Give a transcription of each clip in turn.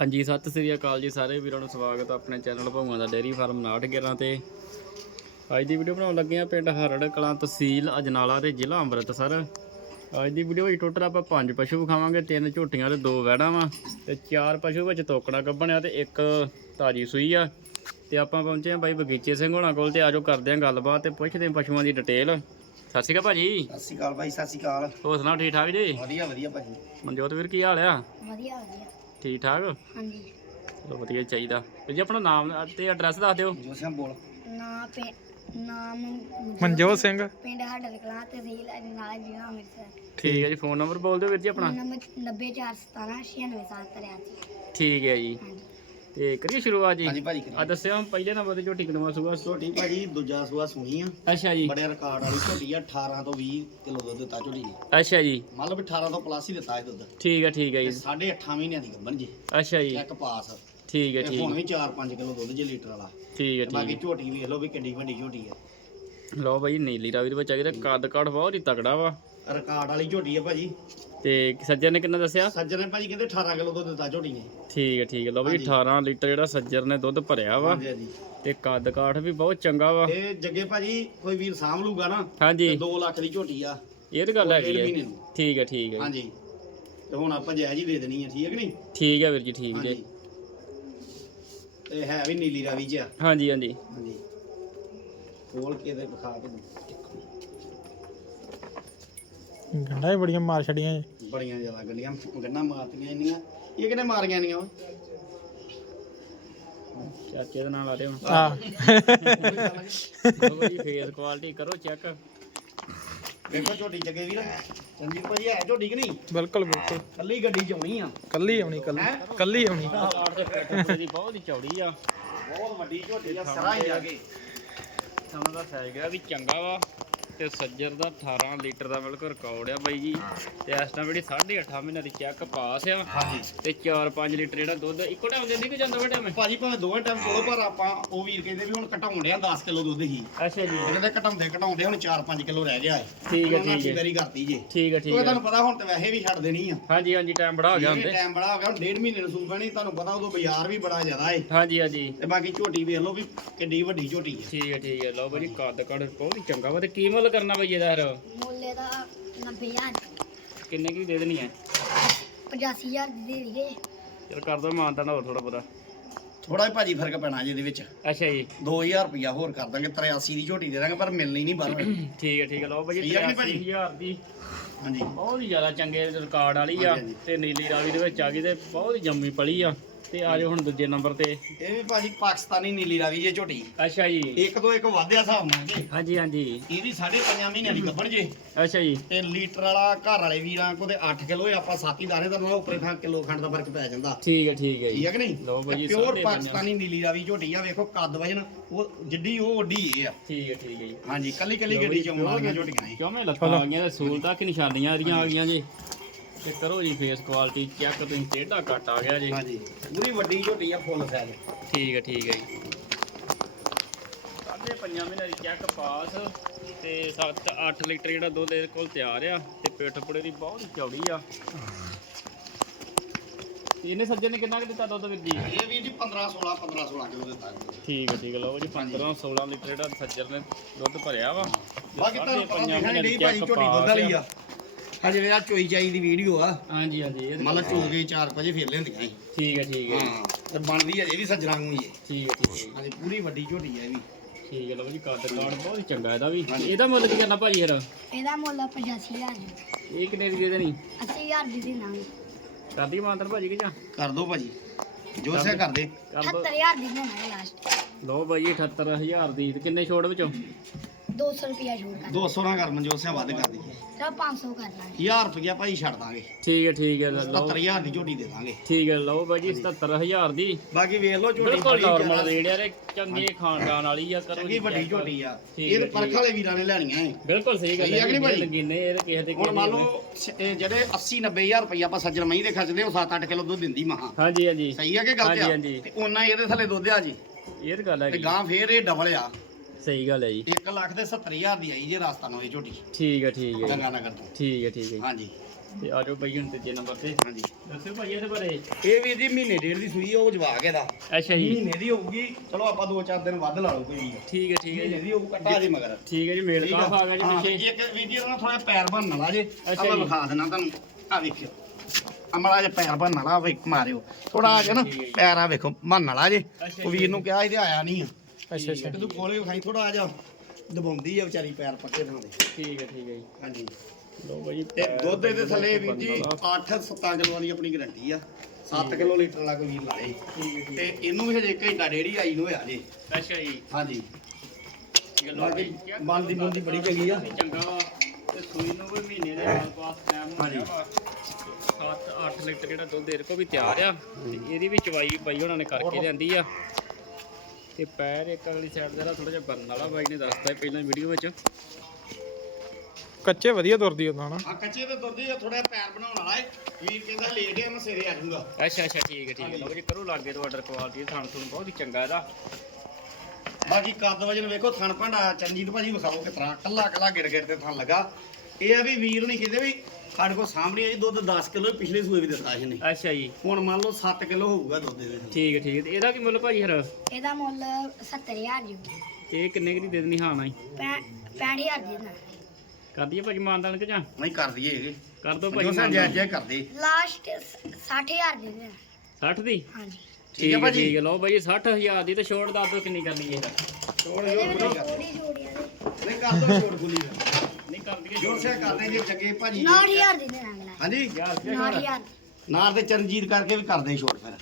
ਹਾਂਜੀ ਸਤਿ ਸ੍ਰੀ ਅਕਾਲ ਜੀ ਸਾਰੇ ਵੀਰਾਂ ਨੂੰ ਸਵਾਗਤ ਹੈ ਆਪਣੇ ਚੈਨਲ ਭੌਂਗਾ ਦਾ ਡੇਅਰੀ ਫਾਰਮ 911 ਤੇ। ਅੱਜ ਦੀ ਵੀਡੀਓ ਬਣਾਉਣ ਲੱਗੇ ਆ ਪਿੰਡ ਹਰੜ ਕਲਾਂ ਤਹਿਸੀਲ ਅਜਨਾਲਾ ਤੇ ਜ਼ਿਲ੍ਹਾ ਅੰਮ੍ਰਿਤਸਰ। ਅੱਜ ਦੀ ਵੀਡੀਓ ਵਿੱਚ ਟੋਟਲ ਆਪਾਂ ਪੰਜ ਪਸ਼ੂ ਵਿਖਾਵਾਂਗੇ ਤਿੰਨ ਝੋਟੀਆਂ ਤੇ ਦੋ ਵੈੜਾਂ ਵਾ ਤੇ ਚਾਰ ਪਸ਼ੂ ਵਿੱਚ ਤੋਕੜਾ ਗੱਭਣਿਆ ਤੇ ਇੱਕ ਤਾਜੀ ਸੂਈ ਆ। ਤੇ ਆਪਾਂ ਪਹੁੰਚੇ ਆ ਬਾਈ ਬਗੀਚੇ ਸਿੰਘ ਹੋਣਾ ਕੋਲ ਤੇ ਆਜੋ ਕਰਦੇ ਆ ਗੱਲਬਾਤ ਤੇ ਪੁੱਛਦੇ ਆ ਪਸ਼ੂਆਂ ਦੀ ਡਿਟੇਲ। ਸਤਿ ਸ਼੍ਰੀ ਅਕਾਲ ਭਾਜੀ। ਸਤਿ ਸ਼੍ਰੀ ਅਕਾਲ ਭਾਈ ਸਤਿ ਸ਼੍ਰੀ ਅਕਾਲ। ਹੋਰ ਸੁਣਾਓ ਠੀਕ ਠਾਕ ਜੀ? ਵਧੀਆ ਵਧੀਆ ਭਾਜੀ। ਮਨਜੋਤ ਵੀਰ ਕੀ ਹਾਲ ਆ? ਵਧੀਆ ਵਧੀਆ। ਠੀਕ ਠਾਕ ਹਾਂਜੀ। ਚਲੋ ਵਧੀਆ ਹੀ ਚਾਹੀਦਾ। ਤੇ ਜੀ ਆਪਣਾ ਨਾਮ ਤੇ ਐਡਰੈਸ ਦੱਸ ਦਿਓ। ਜੋ ਸਿਆਂ ਬੋਲ। ਨਾ ਪਿੰ- ਨਾਮ ਮਨਜੋਤ ਸਿੰਘ। ਪਿੰਡ ਹੱਡਲ ਕਲਾਂ ਤਹਿਸੀਲ ਅਜਨਾਲਾ ਜ਼ਿਲ੍ਹਾ ਅੰਮ੍ਰਿਤਸਰ। ਠੀਕ ਹੈ ਜੀ ਫੋਨ ਨੰਬਰ ਬੋਲ ਦਿਓ ਵੀਰ ਜੀ ਆਪਣਾ। ਨੰਬਰ 90417 ਠੀਕ ਹੈ ਜੀ। ਹਾਂਜੀ। ਤੇ ਕਰੀਏ ਸ਼ੁਰੂਆਤ ਜੀ? ਹਾਂਜੀ ਭਾਜੀ ਆ ਦੱਸਿਓ ਪਹਿਲੇ ਨੰਬਰ ਤੇ ਝੋਟੀ ਕਿੰਨਵਾ ਸੂਆ? ਝੋਟੀ ਭਾਜੀ ਦੂਜਾ ਸੂਆ ਸੁਣੀ ਆ। ਅੱਛਾ ਜੀ। ਬੜੇ ਰਿਕਾਰਡ ਵਾਲੀ ਝੋਟੀ ਆ 18 ਤੋਂ 20 ਕਿਲੋ ਦੁੱਧ ਦਿੱਤਾ ਝੋਟੀ ਨੇ। ਅੱਛਾ ਜੀ। ਮੰਨ ਲਓ ਵੀ 18 ਤੋਂ ਪਲੱਸ ਹੀ ਦਿੱਤਾ ਇਹ ਦੁੱਧ। ਠੀਕ ਹੈ ਠੀਕ ਹੈ ਤੇ ਜੀ ਸਾਢੇ 8 ਮਹੀਨਿਆਂ ਦੀ ਗੱਭਣ ਜੀ। ਅੱਛਾ ਜੀ। ਚੈੱਕ ਪਾਸ ਠੀਕ ਹੈ ਤੇ ਹੁਣ ਠੀਕ ਵੀ 4-5 ਕਿਲੋ ਦੁੱਧ ਜੇ ਲੀਟਰ ਵਾਲਾ। ਠੀਕ ਹੈ ਤੇ ਬਾਕੀ ਠੀਕ ਝੋਟੀ ਵੇਖ ਲਓ ਵੀ ਕਿੱਡੀ ਵੱਡੀ ਝੋਟੀ ਆ। ਲਓ ਬਾਈ ਨੀਲੀ ਰਾਵੀ ਦੇ ਵਿੱਚ ਆ ਗਿਆ ਤੇ ਕੱਦ ਕਾਠ ਬਹੁਤ ਹੀ ਤਕੜਾ ਵਾ। ਰਿਕਾਰਡ ਵਾਲੀ ਝੋਟੀ ਆ ਭਾਜੀ। ਤੇ ਸੱਜਰ ਨੇ ਕਿੰਨਾ ਦੱਸਿਆ? ਸੱਜਣ ਨੇ ਭਾਜੀ ਕਹਿੰਦੇ 18 ਕਿਲੋ ਦੁੱਧ ਦਿੱਤਾ ਝੋਟੀ ਨੇ। ਠੀਕ ਹੈ ਠੀਕ ਹੈ ਲਓ ਹਾਂਜੀ। 18 ਲੀਟਰ ਜਿਹੜਾ ਸੱਜਰ ਨੇ ਦੁੱਧ ਭਰਿਆ ਵਾ। ਹਾਂਜੀ ਹਾਂਜੀ। ਤੇ ਕੱਦ ਕਾਠ ਵੀ ਬਹੁਤ ਚੰਗਾ ਵਾ। ਇਹ ਜੱਗੇ ਭਾਜੀ ਕੋਈ ਵੀਰ ਸਾਂਭ ਲੂਗਾ ਨਾ ਹਾਂਜੀ। 2 ਲੱਖ ਦੀ ਝੋਟੀ ਆ। ਇਹ ਤਾਂ ਗੱਲ ਹੈਗੀ ਹੈ। ਠੀਕ ਹੈ ਠੀਕ ਹੈ ਹਾਂਜੀ। ਤੇ ਹੁਣ ਆਪਾਂ ਜਾਇਜ਼ ਹੀ ਦੇ ਦੇਣੀ ਆ ਠੀਕ ਹੈ ਕਿ ਨਹੀਂ? ਠੀਕ ਹੈ ਵੀਰ ਜੀ ਠੀਕ ਜੀ। ਤੇ ਹੈ ਵੀ ਨੀਲੀ ਰਾਵੀ ਚ ਆ। ਹਾਂਜੀ ਹਾਂਜੀ। ਹਾਂਜੀ। ਖੋਲ ਕੇ ਤੇ ਵਿਖਾ ਕੇ ਗੰਡਾ ਹੀ ਬੜੀਆਂ ਮਾਰ ਛੜੀਆਂ ਜੀ। ਬੜੀਆਂ ਜ਼ਿਆਦਾ ਗੰਡੀਆਂ ਗੰਨਾ ਮਾਰਤੀਆਂ ਇੰਨੀਆਂ। ਇਹ ਕਿਨੇ ਮਾਰੀਆਂ ਇੰਨੀਆਂ ਓਏ? ਚਾਚੇ ਦੇ ਨਾਲ ਆ ਰਹੇ ਹੁਣ। ਆ। ਜੀ ਫੇਸ ਕੁਆਲਿਟੀ ਕਰੋ ਚੈੱਕ ਵੇਖੋ ਝੋਟੀ ਜੱਗੇ ਵੀਰ ਸੰਜੀਤ ਭਾਜੀ ਹੈ ਝੋਟੀ ਕਿ ਨਹੀਂ? ਬਿਲਕੁਲ ਬਿਲਕੁਲ। ਕੱਲੀ ਗੱਡੀ ਚ ਆਉਣੀ ਆ। ਕੱਲੀ ਆਉਣੀ ਕੱਲੀ। ਕੱਲੀ ਆਉਣੀ। ਬਹੁਤ ਹੀ ਚੌੜੀ ਆ। ਬਹੁਤ ਵੱਡੀ ਝੋਟੀ ਆ ਸਰਾ ਹੀ ਆ ਕੇ ਸਾਨੂੰ ਦਾ ਸਾਈਜ਼ ਵੀ ਚੰਗਾ ਵਾ। ਤੇ ਸੱਜਰ ਦਾ 18 ਲੀਟਰ ਦਾ ਬਿਲਕੁਲ ਰਿਕਾਰਡ ਆ ਬਾਈ ਜੀ। ਤੇ ਇਸ ਟਾਈਮ ਜਿਹੜੀ 8.5 ਮਹੀਨੇ ਦੀ ਚੈੱਕ ਪਾਸ ਆ। ਤੇ 4-5 ਲੀਟਰ ਜਿਹੜਾ ਦੁੱਧ ਇੱਕੋ ਟਾਈਮ ਦਿੰਦੀ ਕਿ ਜਾਂਦਾ ਬੇਟਾ ਮੈਂ ਭਾਜੀ ਭਾਵੇਂ ਦੋਵੇਂ ਟਾਈਮ ਚੋਲੋ ਪਰ ਆਪਾਂ ਉਹ ਵੀਰ ਕਹਿੰਦੇ ਵੀ ਹੁਣ ਘਟਾਉਣ ਡਿਆ 10 ਕਿਲੋ ਦੁੱਧ ਹੀ। ਅੱਛਾ ਜੀ। ਕਹਿੰਦੇ ਘਟਾਉਂਦੇ ਘਟਾਉਂਦੇ ਹੁਣ 4-5 ਕਿਲੋ ਰਹਿ ਗਿਆ ਹੈ ਠੀਕ ਹੈ, ਠੀਕ ਹੈ। ਵਾਰੀ ਕਰਤੀ ਜੇ। ਠੀਕ ਹੈ ਠੀਕ ਹੈ ਤੁਹਾਨੂੰ ਪਤਾ ਹੁਣ ਤੇ ਵੈਸੇ ਵੀ ਛੱਡ ਦੇਣੀ ਆ। ਹਾਂਜੀ ਹਾਂਜੀ ਟਾਈਮ ਬੜਾ ਹੋ ਗਿਆ ਹੁੰਦੇ ਟਾਈਮ ਬੜਾ ਹੋ ਗਿਆ ਹੁਣ ਡੇਢ ਮਹੀਨੇ ਨੂੰ ਸੂਪਾ ਨਹੀਂ ਤੁਹਾਨੂੰ ਪਤਾ ਉਦੋਂ ਬਾਜ਼ਾਰ ਵੀ ਬੜਾ ਜ਼ਿਆਦਾ ਏ। ਹਾਂਜੀ ਹਾਂਜੀ। ਤੇ ਬਾਕੀ ਝੋਟੀ ਵੇਖ ਲਓ ਵੀ ਕਿੱਡੀ ਵੱਡੀ ਝੋਟੀ ਹੈ ਠੀਕ ਹੈ ਠੀਕ ਹੈ ਲਓ ਬਾਈ ਕੱਦ ਕੱਦ ਬਹੁਤ ਹੀ ਚੰਗਾ ਵਾ ਤੇ ਕੀ ਮੁੱਲ ਕਰਨਾ ਬਈ ਇਹਦਾ ਫਿਰ? ਮੁੱਲੇ ਦਾ 90000 ਕਿੰਨੇ ਕੀ ਦੇ ਦੇਣੀ ਹੈ 85000 ਦੀ ਦੇ ਦਈਏ। ਚਲ ਕਰ ਦੋ ਮਾਨਤਾ ਨਾ ਹੋਰ ਥੋੜਾ ਬਹੁਤਾ। ਥੋੜਾ ਜਿਹਾ ਭਾਜੀ ਫ਼ਰਕ ਪੈਣਾ ਜੇ ਇਹਦੇ ਵਿੱਚ। ਅੱਛਾ ਜੀ। 2000 ਰੁਪਇਆ ਹੋਰ ਕਰ ਦਾਂਗੇ 83 ਦੀ ਝੋਟੀ ਦੇ ਦਾਂਗੇ ਪਰ ਮਿਲਣੀ ਨਹੀਂ ਬਾਹਰੋਂ। ਠੀਕ ਹੈ ਠੀਕ ਹੈ ਲਓ ਹੈ ਭਾਜੀ? 83000 ਦੀ। ਹਾਂਜੀ। ਬਹੁਤ ਹੀ ਜ਼ਿਆਦਾ ਚੰਗੇ ਰਿਕਾਰਡ ਵਾਲੀ ਆ। ਤੇ ਨੀਲੀ ਰਾਵੀ ਦੇ ਵਿੱਚ ਆ ਗਈ ਤੇ ਬਹੁਤ ਹੀ ਜੰਮੀ ਪਲੀ ਆ। ਤੇ ਆ ਜਾਓ ਹੁਣ ਦੂਜੇ ਨੰਬਰ ਤੇ। ਇਹ ਵੀ ਭਾਜੀ ਪਾਕਿਸਤਾਨੀ ਨੀਲੀ ਰਾਵੀ ਜੇ ਝੋਟੀ। ਅੱਛਾ ਜੀ। ਇੱਕ ਤੋਂ ਇੱਕ ਵਾਧਿਆ ਹਿਸਾਬ ਨਾਲ ਜੇ। ਹਾਂਜੀ ਹਾਂਜੀ। ਇਹ ਵੀ 5.5 ਮਹੀਨਿਆਂ ਦੀ ਗੱਭਣ ਜੇ। ਅੱਛਾ ਜੀ। ਤੇ ਲੀਟਰ ਵਾਲਾ ਘਰ ਵਾਲੇ ਵੀਰਾਂ ਕੋ ਤੇ 8 ਕਿਲੋ ਆਪਾਂ ਸਾਥ ਹੀ ਦਾਣੇ ਦਾ ਨਾਲ ਉੱਪਰੇ ਥਾਂ ਕਿਲੋ ਖੰਡ ਦਾ ਫ਼ਰਕ ਪੈ ਜਾਂਦਾ। ਠੀਕ ਹੈ ਠੀਕ ਹੈ ਜੀ। ਠੀਕ ਹੈ ਕਿ ਨਹੀਂ? ਲਓ ਬਾਈ ਜੀ, ਪਿਓਰ। ਪਾਕਿਸਤਾਨੀ ਨੀਲੀ ਰਾਵੀ ਝੋਟੀ ਆ ਵੇਖੋ ਕੱਦ ਵਜਨ ਉਹ ਜਿੱਡੀ ਉਹ ਓਡੀ ਇਹ ਆ। ਠੀਕ ਹੈ ਠੀਕ ਹੈ ਜੀ। ਹਾਂਜੀ ਕੱਲੀ ਕੱਲੀ ਗੱਡੀ ਚ ਆਉਣ ਵਾਲੀਆਂ ਝੋਟੀਆਂ ਨੇ। ਕਿਉਂ ਮੈਂ ਲੱਤਾਂ ਆ ਗਈਆਂ ਤੇ ਸਹੂਲਤਾਂ ਕਿ ਨਿਸ਼ਾਨੀਆਂ ਇਹਦੀਆਂ ਆ ਗਈਆਂ ਜੀ? ਤੇ ਕਰੋ ਜੀ ਫੇਸ ਕੁਆਲਿਟੀ ਚੈੱਕ ਤੁਸੀਂ ਟੇਢਾ ਘੱਟ ਆ ਗਿਆ ਜੀ? ਹਾਂਜੀ। ਪੂਰੀ ਵੱਡੀ ਝੋਟੀ ਆ ਫੁੱਲ ਸਾਈਜ਼ ਠੀਕ ਹੈ ਠੀਕ ਹੈ ਜੀ। ਸਾਢੇ ਪੰਜਾਂ ਮਹੀਨੇ ਦੀ ਚੈੱਕ ਪਾਸ ਤੇ 7-8 ਲੀਟਰ ਜਿਹੜਾ ਦੁੱਧ ਇਹਦੇ ਕੋਲ ਤਿਆਰ ਆ ਤੇ ਪਿੱਠ ਪੁੜੇ ਦੀ ਬਹੁਤ ਚੌੜੀ ਆ। ਇਹਨੇ ਸੱਜਣ ਨੇ ਕਿੰਨਾ ਕੁ ਦਿੱਤਾ ਦੁੱਧ ਵੀਰ ਜੀ? ਇਹ ਵੀ ਜੀ 15 16 15 16 ਕਿਲੋ ਦਿੱਤਾ। ਠੀਕ ਹੈ ਠੀਕ ਹੈ ਲਓ ਜੀ 15 16 ਲੀਟਰ ਜਿਹੜਾ ਸੱਜਰ ਨੇ ਦੁੱਧ ਭਰਿਆ ਵਾ। ਬਾਕੀ ਤੁਹਾਨੂੰ ਪਤਾ ਨਹੀਂ ਦੀ ਭਾਈ ਝੋਟੀ ਦੁੱਧ ਵਾਲੀ ਆ। ਹਜੇ ਵੇ ਆ ਚੋਈ ਚਾਈ ਦੀ ਵੀਡੀਓ ਆ। ਹਾਂਜੀ ਹਾਂਜੀ ਇਹ ਤਾਂ ਮੰਨ ਲਓ ਚੋ ਕੇ 4 ਵਜੇ ਫੇਰ ਲੈਂਦੀਆਂ ਸੀ। ਠੀਕ ਹੈ ਠੀਕ ਹੈ। ਹਾਂ ਤੇ ਬਣਦੀ ਅਜੇ ਵੀ ਸੱਜਣਾ ਨੂੰ ਹੀ ਹੈ। ਠੀਕ ਹੈ ਠੀਕ ਹੈ। ਹਾਂਜੀ ਪੂਰੀ ਵੱਡੀ ਝੋਟੀ ਹੈ ਇਹ ਵੀ। ਠੀਕ ਹੈ ਲਓ ਜੀ ਕੱਦ ਕਾਰਡ ਬਹੁਤ ਹੀ ਚੰਗਾ ਇਹਦਾ ਵੀ। ਹਾਂਜੀ। ਇਹਦਾ ਮੁੱਲ ਕੀ ਕਰਨਾ ਭਾਜੀ ਫਿਰ? ਇਹਦਾ ਮੁੱਲ 85000 ਜੀ ਇਹ ਕਿੰਨੇ ਦੀ ਦੇ ਦੇਣੀ 80000 ਦੀ ਦੇਣਾ ਕਰਦੀ ਮਾਨਤਨ ਭਾਜੀ ਕਿ ਜਾਂ? ਕਰ ਦੋ ਭਾਜੀ। ਜੋ ਸੇ ਕਰ ਦੇ। ਕਰ ਦੋ। 78000 ਦੀ ਦੇਣਾ ਲਾਸਟ ਲਓ ਭਾਜੀ 78000 ਦੀ। ਤੇ ਕਿੰਨੇ ਛੋੜ ਵਿੱਚੋਂ? 200 ਰੁਪਿਆ ਛੋੜ ਕਰ 200 ਨਾ ਕਰ ਮਨਜੋਤ ਸਿੰਘ ਵੱਧ ਕਰ ਦੀ ਤਾਂ 500 ਕਰ ਲਾਂਗੇ। 1000 ਰੁਪਇਆ ਭਾਈ ਛੱਡ ਦਾਂਗੇ। ਠੀਕ ਹੈ ਠੀਕ ਹੈ ਲਓ। 70000 ਦੀ ਝੋਟੀ ਦੇ ਦਾਂਗੇ। ਠੀਕ ਹੈ ਲਓ ਭਾਜੀ 77000 ਦੀ। ਬਾਕੀ ਵੇਖ ਲਓ ਝੋਟੀ ਬਿਲਕੁਲ ਨਾਰਮਲ ਰੇਟ ਤੇ ਚੰਗੇ ਖਾਨਦਾਨ ਵਾਲੀ ਆ ਕਰੋ ਚੰਗੀ ਵੱਡੀ। ਝੋਟੀ ਆ। ਇਹ ਹੈ, ਪਰਖ ਵਾਲੇ ਵੀਰਾਂ ਨੇ ਲੈਣੀਆਂ ਏ ਬਿਲਕੁਲ ਸਹੀ ਗੱਲ ਸਹੀ ਆ ਕਿ? ਲਗੀਨੇ ਇਹ ਕਿਸੇ ਦੇ ਹੁਣ ਮੰਨ ਲਓ ਜਿਹੜੇ 80 90000 ਰੁਪਇਆ ਆਪਾਂ ਸੱਜਣ ਮਹੀਂ ਦੇ ਖਰਚਦੇ ਉਹ 7-8 ਕਿਲੋ ਦੁੱਧ ਦਿੰਦੀ ਮਹਾ। ਹਾਂਜੀ ਹਾਂਜੀ। ਸਹੀ ਆ ਕਿ ਗਲਤ ਹਾਂਜੀ, ਆ? ਹਾਂਜੀ। ਤੇ ਉਹਨਾਂ ਹੀ ਇਹਦੇ ਥੱਲੇ ਦੁੱਧ ਆ ਜੀ। ਇਹ ਤਾਂ ਗੱਲ ਹੈ ਤੇ ਗਾਂ ਫੇਰ ਇਹ ਡਬਲ ਆ। ਸਹੀ ਗੱਲ ਹੈ ਜੀ। 1 ਲੱਖ ਦੇ 70000 ਦੀ ਆਈ ਜੇ ਰਾਸਤਾ ਨੂੰ ਇਹ ਝੋਟੀ। ਠੀਕ ਹੈ ਠੀਕ ਹੈ। ਗੰਗਾ ਨਗਰ ਤੋਂ। ਠੀਕ ਹੈ ਠੀਕ ਹੈ। ਹਾਂਜੀ। ਤੇ ਆਜੋ ਭਾਈ ਹੁਣ ਤੀਜੇ ਨੰਬਰ ਤੇ। ਹਾਂਜੀ। ਦੱਸਿਓ ਭਾਈ ਇਹਦੇ ਬਾਰੇ। ਇਹ ਵੀਰ ਜੀ ਮਹੀਨੇ ਡੇਢ ਦੀ ਸੂਈ ਆ, ਉਹ ਜਵਾ ਕੇ ਦਾ ਅੱਛਾ ਜੀ। ਮਹੀਨੇ ਦੀ ਹੋਊਗੀ। ਚਲੋ ਆਪਾਂ ਦੋ ਚਾਰ ਦਿਨ ਵੱਧ ਲਾ ਲਓ ਕੋਈ ਵੀ ਠੀਕ ਹੈ ਠੀਕ ਹੈ ਮਹੀਨੇ ਜੀ ਦੀ ਹੋਊ ਕੱਟਾ ਜੀ ਮਗਰ। ਠੀਕ ਹੈ ਜੀ ਮੇਲ ਕਾਫ ਆ? ਗਿਆ ਜੀ ਹਾਂ, ਪਿੱਛੇ। ਇੱਕ ਜੀ ਉਹਦਾ ਥੋੜਾ ਪੈਰ ਬਣਨ ਵਾਲਾ ਜੇ। ਅੱਛਾ ਆਪਾਂ ਜੀ। ਵਿਖਾ ਦੇਣਾ ਤੁਹਾਨੂੰ। ਆ ਵੇਖਿਓ। ਅਮਲਾ ਜੇ ਪੈਰ ਬਣਨ ਵਾਲਾ ਵੇਖ ਮਾਰਿਓ। ਥੋੜਾ ਨਾ ਠੀਕ ਹੈ ਜੀ। ਪੈਰ ਆ ਵੇਖੋ ਬਣਨ ਵਾਲਾ ਜੇ। ਅੱਛਾ ਉਹ ਵੀਰ ਨੂੰ ਕਿਹਾ ਇਹਦੇ ਆਇਆ ਨਹੀਂ ਆ। ਅੱਛਾ ਅੱਛਾ ਤੇ ਤੂੰ ਖੋਲੇ ਵਿਖਾਈ ਥੋੜਾ ਜਿਹਾ ਦਬਾਉਂਦੀ ਆ ਵਿਚਾਰੀ ਪੈਰ ਪੱਕੇ ਥਾਂ ਦੇ ਠੀਕ ਹੈ ਠੀਕ ਹੈ ਜੀ। ਹਾਂਜੀ। ਲੋ ਭਾਈ ਤੇ ਦੁੱਧ ਇਹਦੇ ਥੱਲੇ ਵੀਰ ਜੀ 8-7 ਕਿਲੋ ਦੀ ਆਪਣੀ ਗਾਰੰਟੀ ਆ। 7 ਕਿਲੋ ਲੀਟਰ ਵਾਲਾ ਕੋਈ ਵੀਰ ਲਾਏ। ਠੀਕ ਹੈ ਤੇ ਇਹਨੂੰ ਵੀ ਹਜੇ ਘੰਟਾ ਡੇਢੀ ਆਈ ਨੂੰ ਹੋਇਆ ਜੀ। ਅੱਛਾ ਜੀ। ਹਾਂਜੀ। ਠੀਕ ਹੈ ਲਓ ਬਾਕੀ ਭਾਈ। ਮਨ ਦੀ ਬੁੰਦੀ ਬੜੀ ਚੰਗੀ ਆ। ਚੰਗਾ ਵਾ। ਤੇ ਸੂਈ ਨੂੰ ਵੀ ਮਹੀਨੇ ਦੇ ਨਾਲ ਪਾਸ ਟਾਈਮ ਹੋ। ਗਿਆ ਵਾ। 7-8 ਲੀਟਰ ਜਿਹੜਾ ਦੁੱਧ ਇਹਦੇ ਕੋਲ ਵੀ ਤਿਆਰ ਆ। ਤੇ ਇਹਦੀ ਵੀ ਚਵਾਈ ਬਾਈ ਉਹਨਾਂ ਨੇ ਕਰਕੇ ਲਿਆਂਦੀ ਆ। ਤੇ ਪੈਰ ਇੱਕ ਅਗਲੀ ਸਾਈਡ ਦਾ ਥੋੜਾ ਜਿਹਾ ਬਣਨ ਵਾਲਾ ਬਾਈ ਨੇ ਦੱਸਤਾ ਪਹਿਲਾਂ ਵੀਡੀਓ ਵਿੱਚ। ਕੱਚੇ ਵਧੀਆ ਤੁਰਦੀ ਹੁੰਦਾ ਨਾ। ਆ ਕੱਚੇ ਤੇ ਦੁੱਧ ਆ ਥੋੜਾ ਪੈਰ ਬਣਾਉਣ ਵਾਲਾ ਏ। ਵੀਰ ਕਹਿੰਦਾ ਲੇਟ ਹੈ ਮੈਂ ਸਵੇਰੇ ਆ ਜਾਊਗਾ। ਅੱਛਾ ਅੱਛਾ ਠੀਕ ਹੈ ਠੀਕ ਹੈ ਲਓ ਜੀ ਕਰੋ ਲਾਗੇ ਤੋਂ ਆਰਡਰ ਕੁਆਲਿਟੀ ਥਾਣ ਤੁਹਾਨੂੰ ਬਹੁਤ ਹੀ ਚੰਗਾ ਇਹਦਾ। ਬਾਕੀ ਕੱਦ ਵਜਨ ਵੇਖੋ ਥਣ ਭਾਂਡਾ ਚੰਜੀਤ ਭਾਜੀ ਵਿਖਾਓ ਕਿਸ ਤਰ੍ਹਾਂ। ਕੱਲਾ ਕੱਲਾ ਗਿੜ ਗਿੜ ਤੇ ਥਣ ਲੱਗਾ। ਇਹ ਆ ਵੀ ਵੀਰ ਨਹੀਂ ਕਹਿੰਦੇ ਵੀ ਸਾਡੇ ਕੋਲ ਸਾਹਮਣੇ ਆ ਜੀ ਦੁੱਧ 10 ਕਿਲੋ ਪਿਛਲੇ ਸੂਏ ਵੀ ਦਿੱਤਾ ਇਹਨੇ। ਅੱਛਾ ਜੀ। ਹੁਣ ਮੰਨ ਲਓ 7 ਕਿਲੋ ਹੋਊਗਾ ਦੁੱਧ ਇਹਦੇ ਵਿੱਚ। ਠੀਕ ਹੈ ਠੀਕ ਹੈ। ਤੇ ਇਹਦਾ ਕੀ ਮੁੱਲ ਭਾਜੀ ਹਰ ਇਹਦਾ ਮੁੱਲ 70000 ਜੀ ਇਹ ਕਿੰਨੇ ਕੁ ਦੀ ਦੇ ਦੇਣੀ ਹਾਂ ਨਾ 65000 ਦੀ ਨਾ ਕਰ ਦਈਏ ਭਾਜੀ ਮਾਨਦਾਨ ਕਿ ਜਾਂ? ਨਹੀਂ ਕਰ ਦਈਏ ਇਹ। ਕਰ ਦੋ ਜੋ ਭਾਜੀ ਸਾਂ ਜੈ ਜੈ ਕਰਦੇ ਲਾਸਟ 60000 ਦੀ ਦੇਣਾ। 60 ਦੀ? ਹਾਂਜੀ। ਠੀਕ ਹੈ ਭਾਜੀ। ਠੀਕ ਹੈ। ਲਓ ਭਾਜੀ 60000 ਦੀ ਤੇ ਛੋਟ ਦੱਸ ਦਿਓ ਕਿੰਨੀ ਕਰਨੀ ਹੈ ਛੋੜ ਜੋ ਨਹੀਂ ਕਰ ਦੋ ਛੋੜ ਗੁੱਲੀ। ਨਹੀਂ ਕਰ ਦਈਏ ਜੋ ਸਿਆ ਕਰਦੇ ਜੇ ਚੰਗੇ ਭਾਜੀ 9000 ਦੀ ਦੇਣਾ ਅਗਲਾ ਹਾਂਜੀ? ਯਾਰ 9000 ਨਾਲ ਤੇ ਚਰਨਜੀਤ ਕਰਕੇ ਵੀ ਕਰਦੇ ਹੀ ਛੋੜ ਫਿਰ।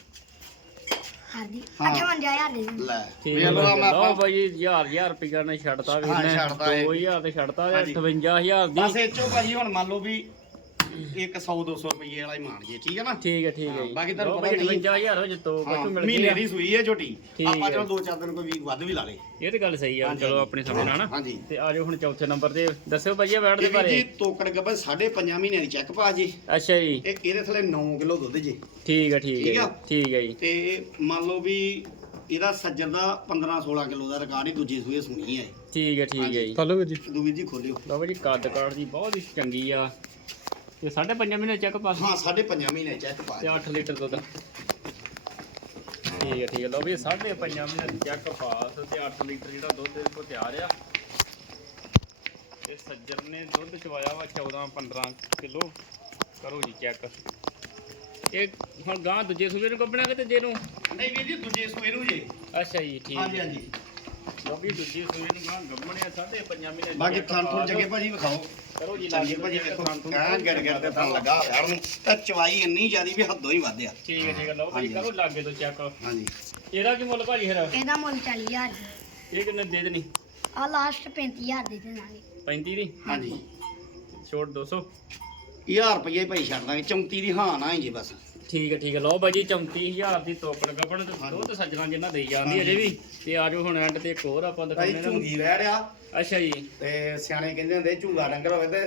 ਹਾਂਜੀ ਹਾਂ। 58000 ਦੀ ਲੈ ਵੇਖ ਲਓ ਆ ਮੈਂ ਲਓ ਆਪਾਂ ਭਾਜੀ ਹਜ਼ਾਰ ਹਜ਼ਾਰ ਰੁਪਈਆ ਨੇ ਛੱਡਤਾ ਵੀ ਹਾਂ, ਛੱਡਤਾ ਇਹ। 2000 ਤੇ ਛੱਡਤਾ ਤੇ ਹਾਂਜੀ। 58000 ਬਸ ਦੀ। ਇਹ ਚੋਂ ਭਾਜੀ ਹੁਣ ਮੰਨ ਲਓ ਵੀ ਇੱਕ 100 200 ਰੁਪਏ ਵਾਲਾ ਹੀ ਮਾਨ ਜੇ ਠੀਕ ਹੈ ਨਾ? ਠੀਕ ਹੈ ਠੀਕ ਹੈ ਜੀ। ਬਾਕੀ ਤੁਹਾਨੂੰ ਲਓ ਪਤਾ ਨਹੀਂ। 55000 ਹੋ ਜਿੱਤੋ ਮਿਲ ਮਹੀਨੇ ਦੀ ਸੂਈ ਹੈ ਝੋਟੀ। ਠੀਕ ਆਪਾਂ। ਚਲੋ ਦੋ ਚਾਰ ਦਿਨ ਕੋਈ ਵੀਕ ਵੱਧ ਵੀ ਲਾ ਲੇ ਇਹ ਤੇ ਗੱਲ ਸਹੀ ਆ ਹਾਂਜੀ, ਚਲੋ ਹਾਂਜੀ। ਆਪਣੇ ਸਮਝ ਨਾਲ ਨਾ ਹਾਂਜੀ। ਤੇ ਆਜੋ ਹੁਣ ਚੌਥੇ ਨੰਬਰ ਤੇ। ਦੱਸਿਓ ਭਾਜੀ ਬੈਠ ਦੇ ਬਾਰੇ। ਜੀ ਤੋਕੜ ਗੱਬਰ 5.5 ਮਹੀਨਿਆਂ ਦੀ ਚੈੱਕ ਪਾ ਜੀ। ਅੱਛਾ ਜੀ। ਇਹ ਇਹਦੇ ਥੱਲੇ? 9 ਕਿਲੋ ਦੁੱਧ ਜੀ। ਠੀਕ ਹੈ ਠੀਕ ਹੈ ਠੀਕ ਆ। ਜੀ, ਠੀਕ ਹੈ ਜੀ। ਤੇ ਮੰਨ ਲਓ ਵੀ ਇਹਦਾ ਸੱਜਰ ਦਾ 15 16 ਕਿਲੋ ਦਾ ਰਿਕਾਰਡ ਹੀ ਦੂਜੀ ਸੂਏ ਸੁਣੀ ਹੈ ਠੀਕ ਹੈ ਠੀਕ ਹੈ ਜੀ। ਚਲੋ ਵੀਰ ਜੀ। ਦੂਜੀ ਜੀ ਖੋਲਿਓ। ਲਓ ਭਾਜੀ ਕੱਦ ਕਾਠ ਦੀ ਬਹੁਤ ਹੀ ਚੰਗੀ ਆ। ਤੇ 5.5 ਮਹੀਨੇ ਚੈੱਕ ਪਾਸ ਹਾਂ 5.5 ਮਹੀਨੇ ਚੈੱਕ ਪਾ ਤੇ 8 ਲੀਟਰ ਦੁੱਧ। ਠੀਕ ਹੈ ਠੀਕ ਹੈ। ਲਓ ਵੀ 5.5 ਮਹੀਨੇ ਚੈੱਕ ਪਾਸ ਤੇ 8 ਲੀਟਰ ਜਿਹੜਾ ਦੁੱਧ ਇਹਦੇ ਕੋਲ ਤਿਆਰ ਆ। ਤੇ ਸੱਜਰ ਨੇ ਦੁੱਧ ਚਵਾਇਆ ਵਾ 14 15 ਕਿਲੋ। ਕਰੋ ਜੀ ਚੈੱਕ ਇਹ ਹੁਣ ਗਾਂ ਦੂਜੇ ਸੂਬੇ ਨੂੰ ਕੱਢਣਾ ਕਿ ਤੀਜੇ ਨੂੰ? ਨਹੀਂ ਵੀਰ ਜੀ ਦੂਜੇ ਸੂਏ ਨੂੰ ਜੀ। ਅੱਛਾ ਜੀ ਠੀਕ ਹਾਂਜੀ ਹੈ। ਹਾਂਜੀ। ਵੀ ਦੂਜੇ ਸੂਬੇ ਨੂੰ ਗਾਂ ਗੱਭਣਿਆ 5.5 ਮਹੀਨੇ ਦੀ ਬਾਕੀ ਥਣ ਥਣ। ਜੱਗੇ ਭਾਜੀ ਵਿਖਾਓ। ਕਰੋ ਜੀ ਲਾਗੇ ਭਾਜੀ ਵੇਖੋ ਕਹਿ ਗੜ ਗੜ ਤੇ ਥਣ ਲੱਗਾ ਹੋਇਆ ਨੂੰ। ਤਾਂ ਚਵਾਈ ਇੰਨੀ ਜ਼ਿਆਦੀ ਵੀ ਹੱਦੋਂ ਹੀ ਵੱਧ ਆ। ਠੀਕ ਹੈ ਠੀਕ ਹੈ ਲਓ ਭਾਜੀ। ਕਰੋ ਲਾਗੇ ਤੋਂ ਚੈੱਕ ਹਾਂਜੀ। ਇਹਦਾ ਕੀ ਮੁੱਲ ਭਾਜੀ ਫਿਰ? ਇਹਦਾ ਮੁੱਲ 40000 ਜੀ ਇਹ ਕਿੰਨੇ ਦੇ ਦੇਣੀ? ਆ ਲਾਸਟ 35000 ਦੀ ਦੇਣਾਗੇ। 35 ਦੀ? ਹਾਂਜੀ। ਛੋਟ 200 1000 ਰੁਪਏ ਹੀ ਭਾਈ ਛੱਡ ਦਾਂਗੇ 34 ਦੀ ਹਾਂ ਨਾ ਹੀ ਜੀ ਬਸ। ਠੀਕ ਹੈ ਠੀਕ ਹੈ। ਲਓ ਬਾਜੀ 34000 ਦੀ ਤੋਕੜ ਗੱਪਣ ਤੇ ਦੋ ਤੇ ਸੱਜਣਾ ਜਿੰਨਾ ਦੇਈ ਜਾਂਦੀ ਅਜੇ ਵੀ। ਤੇ ਆਜੋ ਹੁਣ ਐਂਡ ਤੇ ਇੱਕ ਹੋਰ ਆਪਾਂ ਭਾਈ ਦਿਖਾਉਂਦੇ ਨੇ ਝੂੰਗੀ ਰਹਿ ਰਿਆ ਅੱਛਾ ਜੀ। ਤੇ ਸਿਆਣੇ ਕਹਿੰਦੇ ਹੁੰਦੇ ਝੂਗਾ ਡੰਗਰ ਹੋਵੇ ਤੇ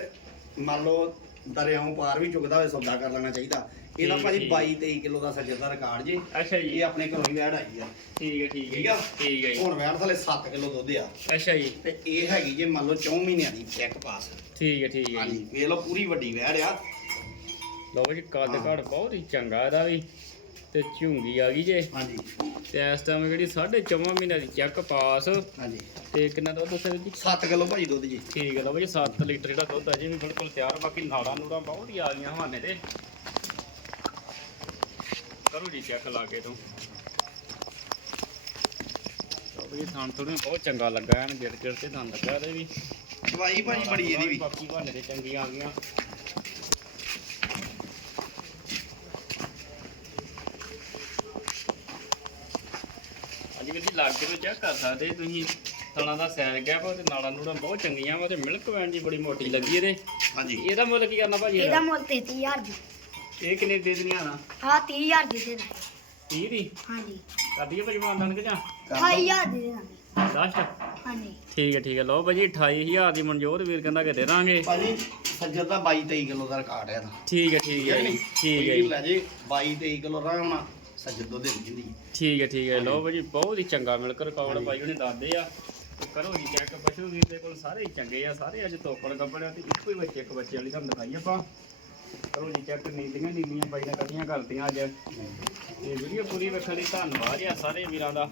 ਮੰਨ ਲਓ ਦਰਿਆਓਂ ਪਾਰ ਵੀ ਚੁੱਕਦਾ ਹੋਵੇ ਸੌਦਾ ਕਰ ਲੈਣਾ ਚਾਹੀਦਾ। ਇਹਦਾ ਠੀਕ, ਭਾਜੀ ਠੀਕ। 22 23 ਕਿਲੋ ਦਾ ਸੱਜਰ ਦਾ ਰਿਕਾਰਡ ਜੀ। ਅੱਛਾ ਜੀ। ਇਹ ਆਪਣੇ ਘਰੋਂ ਹੀ ਵੈੜ ਆਈ ਆ। ਠੀਕ ਹੈ ਠੀਕ ਹੈ ਠੀਕ ਆ? ਠੀਕ ਹੈ ਜੀ। ਹੁਣ ਵੈੜ ਥਲੇ 7 ਕਿਲੋ ਦੁੱਧ ਆ। ਅੱਛਾ ਜੀ। ਤੇ ਇਹ ਹੈਗੀ ਜੇ ਮੰਨ ਲਓ 4 ਮਹੀਨਿਆਂ ਦੀ ਚੈੱਕ ਪਾਸ। ਠੀਕ ਹੈ ਠੀਕ ਹੈ ਜੀ। ਹਾਂਜੀ ਵੇਖ ਲਓ ਪੂਰੀ ਵੱਡੀ ਵੈੜ ਆ। ਲਓ ਜੀ ਕੱਦ ਹਾਂ। ਘੜ ਬਹੁਤ ਹੀ ਚੰਗਾ ਇਹਦਾ ਵੀ ਤੇ ਝੁੰਗੀ ਆ ਗਈ ਜੇ। ਹਾਂਜੀ। ਤੇ ਇਸ ਟਾਈਮ ਜਿਹੜੀ 4.5 ਮਹੀਨਿਆਂ ਦੀ ਚੈੱਕ ਪਾਸ ਹਾਂਜੀ। ਤੇ ਕਿੰਨਾ ਦੁੱਧ ਵੀਰ ਜੀ? 7 ਕਿਲੋ ਭਾਜੀ ਦੁੱਧ ਜੀ। ਠੀਕ ਹੈ ਲਓ ਜੀ 7 ਲੀਟਰ ਜਿਹੜਾ ਦੁੱਧ ਅਜੇ ਵੀ ਬਿਲਕੁਲ ਤਿਆਰ ਬਾਕੀ ਨਾੜਾਂ ਨੂੜਾਂ ਬਹੁਤ ਹੀ ਆ ਗਈਆਂ ਹਵਾਨੇ ਤੇ। ਕਰੋ ਜੀ ਚੈੱਕ ਲਾ ਕੇ ਤੋਂ। ਵੀ ਥਾਂ ਥੋੜੇ ਬਹੁਤ ਚੰਗਾ ਲੱਗਾ ਐਨ ਗਿੜ ਗਿੜ ਤੇ ਦੰਦ ਲੱਗਾ ਇਹਦੇ ਵੀ। ਦਵਾਈ ਭਾਜੀ ਬੜੀ ਇਹਦੀ ਵੀ। ਬਾਕੀ ਹਵਾਨੇ ਤੇ ਚੰਗੀਆਂ ਆ ਗਈਆਂ ਅੱਜ ਵੀ ਲਾਗੇ ਤੋਂ ਚੈੱਕ ਕਰ ਸਕਦੇ ਤੁਸੀਂ? ਤਣਾ ਦਾ ਸੈਰ ਗਿਆ ਵਾ ਤੇ ਨਾੜਾਂ ਨੂੜਾਂ ਬਹੁਤ ਚੰਗੀਆਂ ਵਾ ਤੇ ਮਿਲਕ ਵੈਨ ਜੀ ਬੜੀ ਮੋਟੀ ਲੱਗੀ ਇਹਦੇ। ਹਾਂਜੀ। ਇਹਦਾ ਮੁੱਲ ਕੀ ਕਰਨਾ ਭਾਜੀ ਇਹਦਾ? ਇਹਦਾ? ਮੁੱਲ 33000 ਜੀ ਇਹ ਕਿੰਨੇ ਦੇ ਦੇਣੀਆਂ ਨਾ? ਆ 30000 ਦੀ ਦੇਣਾ 30 ਦੀ? ਹਾਂਜੀ। ਕਰਦੀਏ ਭਾਜੀ ਮਾਨਦਾਨ ਕਿ ਜਾਂ? 28000 ਦੀ ਦੇਣਾ 10 ਹਾਂਜੀ। ਠੀਕ ਹੈ ਠੀਕ ਹੈ। ਲਓ ਭਾਜੀ 28000 ਦੀ ਮਨਜੋਤ ਵੀਰ ਕਹਿੰਦਾ ਕਿ ਦੇ ਦਾਂਗੇ। ਭਾਜੀ ਸੱਜਰ ਦਾ 22 23 ਕਿਲੋ ਦਾ ਰਿਕਾਰਡ ਹੈ ਇਹਦਾ। ਠੀਕ ਹੈ ਠੀਕ ਹੈ ਜੀ। ਠੀਕ ਹੈ ਜੀ। ਲੈ ਜੇ 22 23 ਕਿਲੋ ਰਹਿਣਾ ਦੇ ਠੀਕ ਹੈ ਠੀਕ ਹੈ। ਲਓ ਭਾਜੀ ਬਹੁਤ ਹੀ ਚੰਗਾ ਮਿਲਕ ਰਿਕਾਰਡ ਭਾਈ ਉਹਨੇ ਦੱਸਦੇ ਆ। ਤੇ ਕਰੋ ਜੀ ਚੈੱਕ ਪਸ਼ੂ ਵੀਰ ਦੇ ਕੋਲ ਸਾਰੇ ਹੀ ਚੰਗੇ ਆ ਸਾਰੇ ਅੱਜ ਤੋਪੜ ਕੱਪੜਿਆ ਤੇ ਇੱਕੋ ਹੀ ਬੱਚੇ ਇੱਕ ਬੱਚੇ ਵਾਲੀ ਤੁਹਾਨੂੰ ਦਿਖਾਈ ਆਪਾਂ। ਕਰੋ ਜੀ ਚੈੱਕ ਨੀਲੀਆਂ ਨੀਲੀਆਂ ਬਾਈ ਨੇ ਕੱਟੀਆਂ ਕਰਤੀਆਂ ਅੱਜ। ਤੇ ਵੀਡੀਓ ਪੂਰੀ ਵੇਖਣ ਲਈ ਧੰਨਵਾਦ ਆ ਸਾਰੇ ਵੀਰਾਂ ਦਾ।